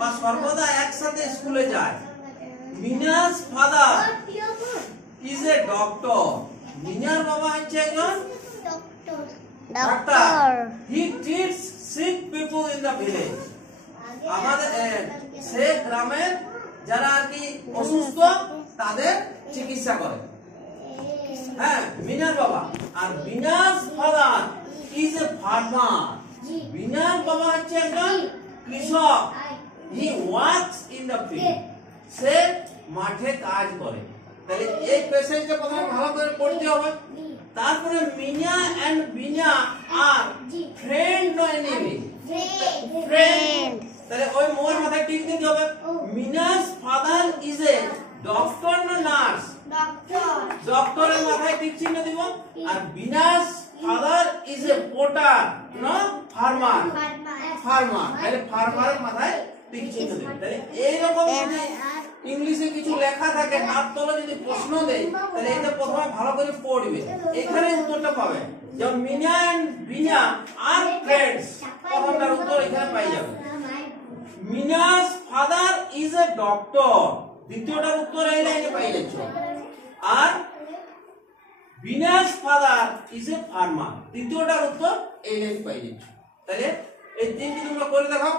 বা সর্বদা একসাথে স্কুলে যায়। Meena's father is a doctor. মিনার বাবা হচ্ছে একজন ডাক্তার। He treats sick people in the village. আমাদের সে গ্রামের যারা আর কি অসুস্থ তাদের চিকিৎসা করে। হ্যাঁ, মিনার বাবা। আর Meena's father is a farmer. মিনার বাবা হচ্ছে একজন কৃষক। He works in the field. সে মাঠে কাজ করে। তাহলে এই প্যাসেজটা প্রথমে ভালো করে পড়তে হবে। তারপরে Meena and Bina are friend no enemy. Friend. তাহলে ওই মোর মাথায় টিক দিতে হবে। Meena's father is a doctor না নার্স? ডক্টরের মাথায় টিক চিহ্ন দিব। আর Bina's father is a potter না ফার্মার? ফার্মার। তাহলে ফার্মারের মাথায় টিক চিহ্ন দিব। তাহলে এইরকম যদি ইংলিশে কিছু লেখা থাকে তার তলে যদি প্রশ্ন দেয় তাহলে এটা প্রথমে ভালো করে পড়বে, এখানে উত্তরটা পাবে। যেমন মিনা এন্ড বিনা আর ফ্রেন্ডস, প্রথমটার উত্তর এখানে পাই যাবে। Meena's father is a doctor, দ্বিতীয়টার উত্তর এই লাইনে পাই যাচ্ছ। আর Bina's father is a farmer, তৃতীয়টার উত্তর এই লাইনে পাই যাচ্ছ। তাহলে এই তিনটি তোমরা করে দেখাও।